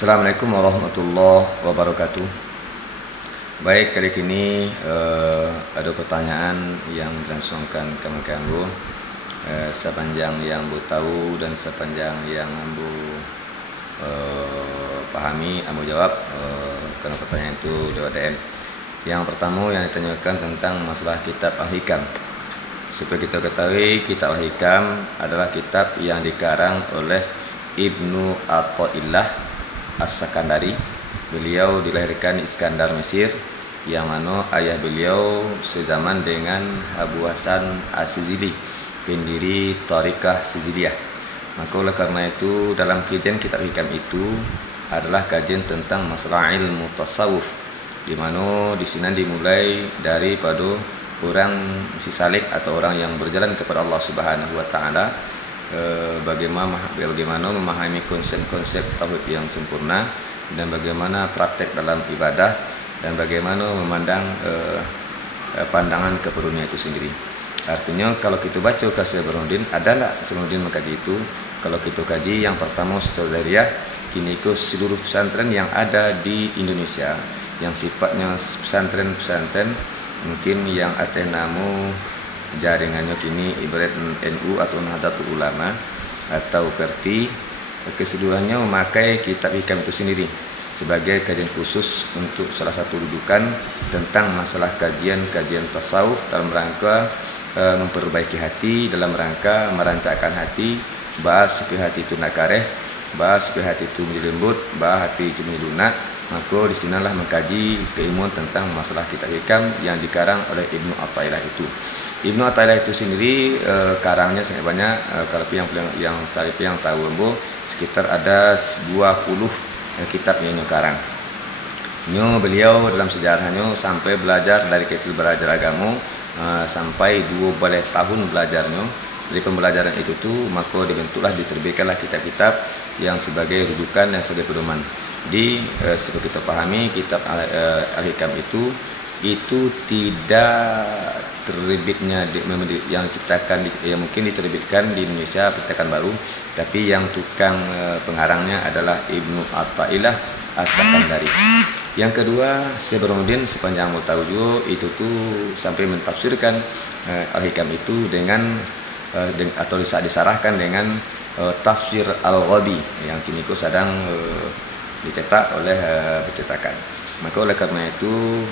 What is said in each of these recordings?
Assalamualaikum warahmatullahi wabarakatuh. Baik, kali ini ada pertanyaan yang dilangsungkan kamu sepanjang yang Bu tahu dan sepanjang yang Bu pahami, Ambo jawab karena pertanyaan itu lewat DM. Yang pertama yang ditanyakan tentang masalah kitab Al-Hikam. Supaya kita ketahui, kitab Al-Hikam adalah kitab yang dikarang oleh Ibnu Athaillah As-Sakandari. Beliau dilahirkan di Iskandar, Mesir, yang mana ayah beliau sezaman dengan Abu Hasan As-Sizili, pendiri Tariqah Siziliyah. Maka oleh karena itu dalam kajian kitab Hikam itu adalah kajian tentang masalah ilmu tasawuf, di mana di sini dimulai daripada orang si salik atau orang yang berjalan kepada Allah Subhanahu wa taala, bagaimana memahami konsep-konsep tauhid yang sempurna, dan bagaimana praktek dalam ibadah, dan bagaimana memandang pandangan keperluan itu sendiri. Artinya kalau kita baca kasih Burhanuddin, adalah Burhanuddin mengkaji itu. Kalau kita kaji yang pertama secara zahiriyah, kini ke seluruh pesantren yang ada di Indonesia yang sifatnya pesantren mungkin yang atas nama jaringannya kini ibarat NU atau Nahdlatul Ulama atau PERTI, keseluruhannya memakai kitab Hikam itu sendiri sebagai kajian khusus untuk salah satu rujukan tentang masalah kajian tasawuf dalam rangka memperbaiki hati, dalam rangka merancangkan hati, bahas supaya hati itu nak kareh, bahas supaya hati itu menjadi lembut, bahas hati itu menjadi lunak. Maka di sinalah mengkaji keilmuan tentang masalah kitab Hikam yang dikarang oleh Ibnu Athaillah itu. Ibnu Athaillah itu sendiri karangnya sangat banyak. Kalau yang tahu Ambo, sekitar ada 20 kitab yang karang. Beliau dalam sejarahnya sampai belajar dari kecil belajar agama sampai 2 tahun belajarnya. Dari pembelajaran itu tuh maka diterbitkanlah kitab-kitab yang sebagai rujukan dan sebagai pedoman. Seperti kita pahami, kitab Al-Hikam itu tidak terbitnya yang diciptakan yang mungkin diterbitkan di Indonesia cetakan baru, tapi yang tukang pengarangnya adalah Ibnu Athaillah As-Sakandari. Yang kedua, Syekh Burhanuddin sepanjang mau tahu juga itu tuh sampai mentafsirkan Al-Hikam itu dengan atau disarahkan dengan tafsir Al-Ghadi yang kini sedang dicetak oleh percetakan. Maka oleh karena itu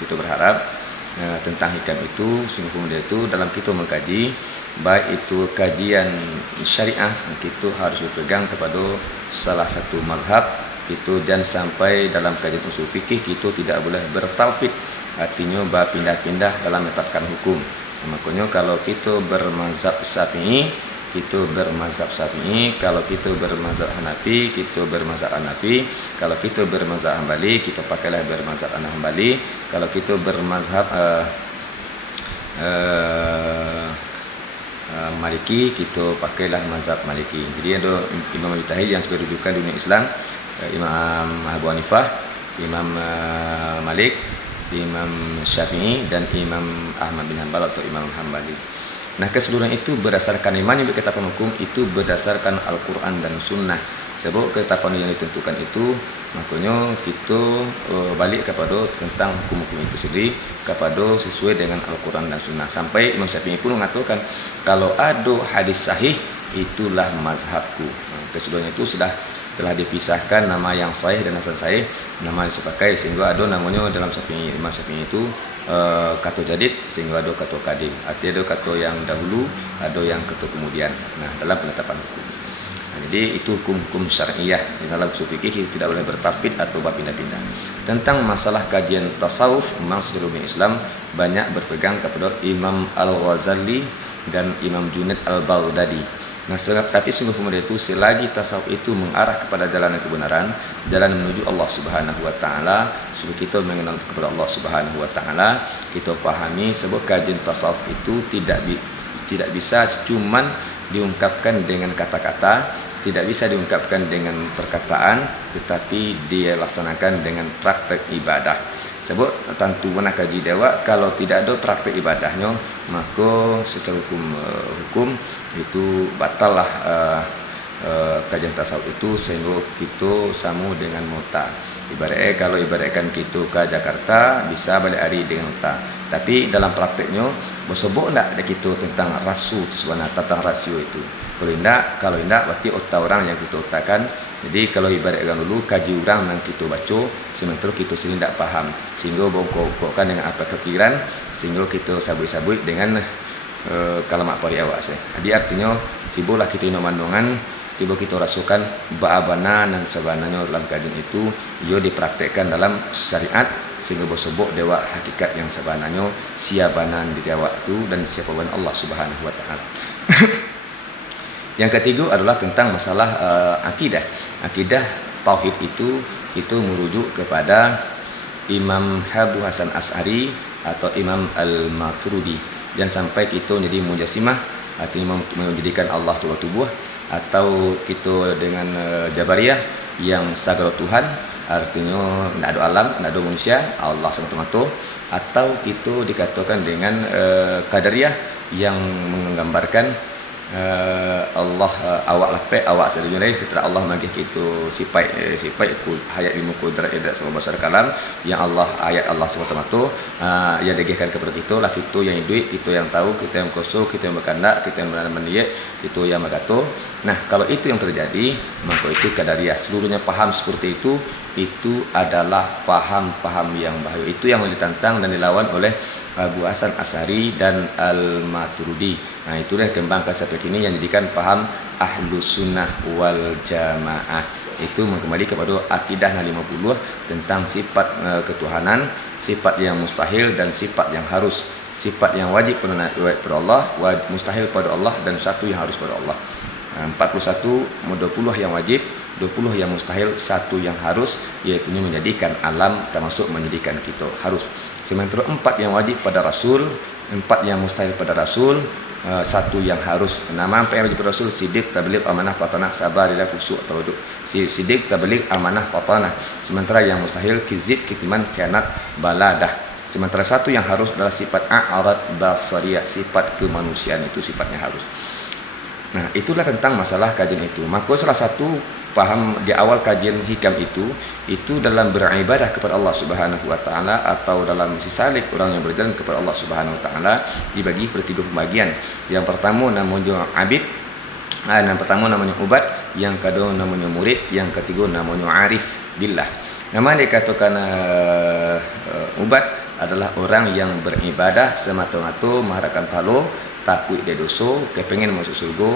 kita berharap tentang Hikam itu sungguh dia itu dalam kita mengkaji, baik itu kajian syariah, kita harus berpegang kepada salah satu mazhab itu, dan sampai dalam kajian usul fikih kita tidak boleh bertalfid, artinya berpindah-pindah dalam menetapkan hukum. Makanya kalau kita bermazhab Syafi'i, kita bermazhab Syafi'i, kalau kita bermazhab Hanafi, kita bermazhab Hanafi, kalau kita bermazhab Hambali, kita pakailah bermazhab Hambali, kalau kita bermazhab Maliki, kita pakailah mazhab Maliki. Jadi ada Imam Mujtahid yang sebagai rujukan dunia Islam, Imam Abu Hanifah, Imam Malik, Imam Syafi'i, dan Imam Ahmad bin Hanbal atau Imam Hambali. Nah, keseluruhan itu berdasarkan iman yang ketetapan hukum itu berdasarkan Al-Quran dan Sunnah. Sebab ketetapan yang ditentukan itu, makanya kita balik kepada tentang hukum-hukum itu sendiri kepada sesuai dengan Al-Quran dan Sunnah. Sampai Imam Syafi'i pun mengatakan kalau ada hadis sahih itulah mazhabku. Nah, keseluruhan itu telah dipisahkan nama yang sahih dan hasan sahih, nama yang dipakai sehingga ada namanya dalam Imam Syafi'i itu kata jadid, sehingga ada kata kadim. Artinya ada kata yang dahulu, ada yang kata kemudian. Nah, dalam penetapan hukum. Nah, jadi itu hukum-hukum syariah. Di dalam usul fikih tidak boleh bertafid atau berpindah-pindah. Tentang masalah kajian tasawuf, memang seluruh Islam banyak berpegang kepada Imam Al-Ghazali dan Imam Junaid Al-Baghdadi. Nah, tapi sungguh kemudian itu selagi tasawuf itu mengarah kepada jalan kebenaran, jalan menuju Allah Subhanahu wa taala, supaya kita mengenal kepada Allah Subhanahu wa taala, kita pahami sebab kajian tasawuf itu tidak bisa cuman diungkapkan dengan kata-kata, tidak bisa diungkapkan dengan perkataan, tetapi dia laksanakan dengan praktek ibadah. Sebab tentu mana kaji dewa kalau tidak ada praktek ibadahnya, maka secara hukum itu batallah kajian tasawuf itu sehingga kita sama dengan muta. Ibaratnya kalau ibaratkan kita ke Jakarta bisa balik hari dengan muta. Tapi dalam prakteknya bersebut enggak ada kita tentang rasu sebenarnya, tentang rasio itu. Kalau enggak berarti otak orang yang kita otakkan. Jadi kalau ibaratkan dulu kaji orang yang kita baca, sementara kita sendiri tidak paham, sehingga bongkok-bongkokkan dengan apa kepikiran, sehingga kita sabui-sabui dengan kalamat pari awak saya. Jadi artinya tibalah kita mandongan, tiba kita rasukan ba'abana dan sebenarnya dalam kajian itu ia dipraktekkan dalam syariat sehingga bersebut dewa hakikat yang sebenarnya siapanan di dewa itu dan siapawan Allah Subhanahu wa taala. Yang ketiga adalah tentang masalah akidah. Akidah tauhid itu merujuk kepada Imam Abu Hasan Asy'ari atau Imam Al-Maturidi. Jangan sampai kita jadi mujassimah, artinya menjadikan Allah tubuh, atau kita dengan Jabariyah yang segala Tuhan, artinya tidak ada alam, tidak ada manusia, Allah semata-mata, atau kita dikatakan dengan Qadariyah yang menggambarkan Allah awak lapek awak sedunia setelah Allah bagi kita sifat hayat ilmu kudrat idrak semua besar kalam yang Allah ayat Allah semata-mata yang digihkan kepada kita lah, kita yang hidup, kita yang tahu, kita yang kosong, kita yang berkandak, kita yang meniyat, itu yang mengatur. Nah, kalau itu yang terjadi, maka itu Qadariyah seluruhnya paham seperti itu adalah paham-paham yang bahaya. Itu yang ditantang dan dilawan oleh Abu Hasan Asy'ari dan Al-Maturidi. Nah, itu yang kembangkan sampai kini yang dijadikan paham Ahlus Sunnah wal Jamaah. Itu kembali kepada akidah 50 tentang sifat ketuhanan, sifat yang mustahil dan sifat yang harus, sifat yang wajib pada Allah, mustahil pada Allah, dan satu yang harus pada Allah. 41, 20 yang wajib, 20 yang mustahil, satu yang harus, yaitu menjadikan alam termasuk menjadikan kita harus. Sementara 4 yang wajib pada Rasul, 4 yang mustahil pada Rasul, satu yang harus. Nama apa yang wajib pada Rasul? Sidik, tabligh, amanah, fatanah, sabar, ila khusyuk, tawaduk. Sidik, tabligh, amanah, fatanah. Sementara yang mustahil kizib, kitman, khianat, baladah. Sementara satu yang harus adalah sifat a'rad basariyah, sifat kemanusiaan, itu sifatnya harus. Nah, itulah tentang masalah kajian itu. Maka salah satu paham di awal kajian hikam itu dalam beribadah kepada Allah Subhanahu wa taala, atau dalam sisalik orang yang berjalan kepada Allah Subhanahu wa taala, dibagi pada 3 pembagian. Yang pertama namanya abid, yang pertama namanya ubad, yang kedua namanya murid, yang ketiga namanya arif billah. Nama dikatakan ubad adalah orang yang beribadah semata-mata mengharapkan pahala, takut dia dosa, kepengen masuk surga,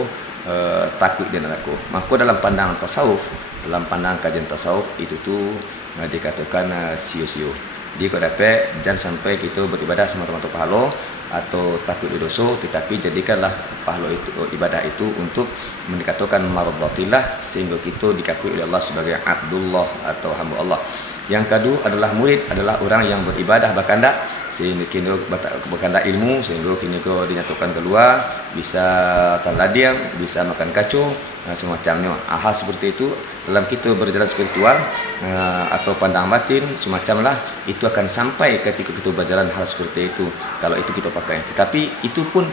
takut dia neraka. Maka dalam pandangan tasawuf, dalam pandangan kajian tasawuf, itu tu dikatakan sio-sio. Dia kau dapat jangan sampai kita beribadah semata-mata pahala atau takut dia dosa, tetapi jadikanlah pahala itu, ibadah itu untuk mendikatakan mardatillah, sehingga kita dikakui oleh Allah sebagai Abdullah atau hamba Allah. Yang kedua adalah murid, adalah orang yang beribadah berkandak, sehingga kini berkandak ilmu, sehingga kini kau dinyatakan keluar, bisa taladiam, bisa makan kacau, semacamnya. Hal seperti itu dalam kita berjalan spiritual atau pandang batin, semacamlah itu akan sampai ketika kita berjalan hal seperti itu, kalau itu kita pakai. Tetapi itu pun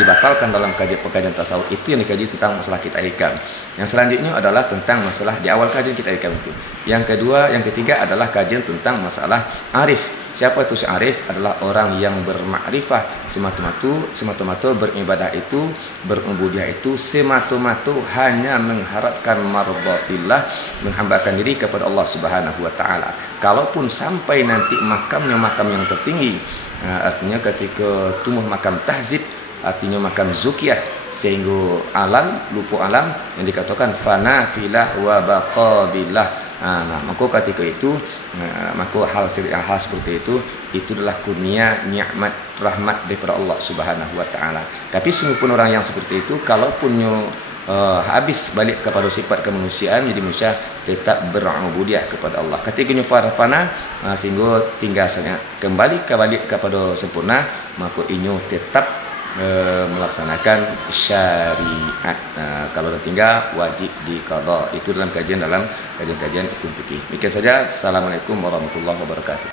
dibatalkan dalam kajian tasawuf. Itu yang dikaji tentang masalah kita hikam. Yang selanjutnya adalah tentang masalah di awal kajian kita hikam itu. Yang kedua, yang ketiga adalah kajian tentang masalah arif. Siapa itu si arif? Adalah orang yang bermakrifah semata-mata beribadah itu, berubudiah itu semata-mata hanya mengharapkan mardatillah, menghambakan diri kepada Allah Subhanahu wa taala. Kalaupun sampai nanti makamnya makam yang tertinggi, artinya ketika tumbuh makam tahzib, artinya makam zukiyah, sehingga alam, lupa alam, yang dikatakan fana filah wa baqabillah. Nah, maka ketika itu, maka hal seperti itu adalah kurnia, nikmat, rahmat daripada Allah Subhanahu wa taala. Tapi sungguh pun orang yang seperti itu, kalaupun habis balik kepada sifat kemanusiaan, jadi manusia tetap berubudiah kepada Allah. Ketika fana, sehingga tinggal kembali kepada sempurna, maka inyo tetap melaksanakan syariat. Kalau tinggal wajib diqadha. Itu dalam kajian-kajian hukum fikih. Demikian saja. Assalamualaikum warahmatullahi wabarakatuh.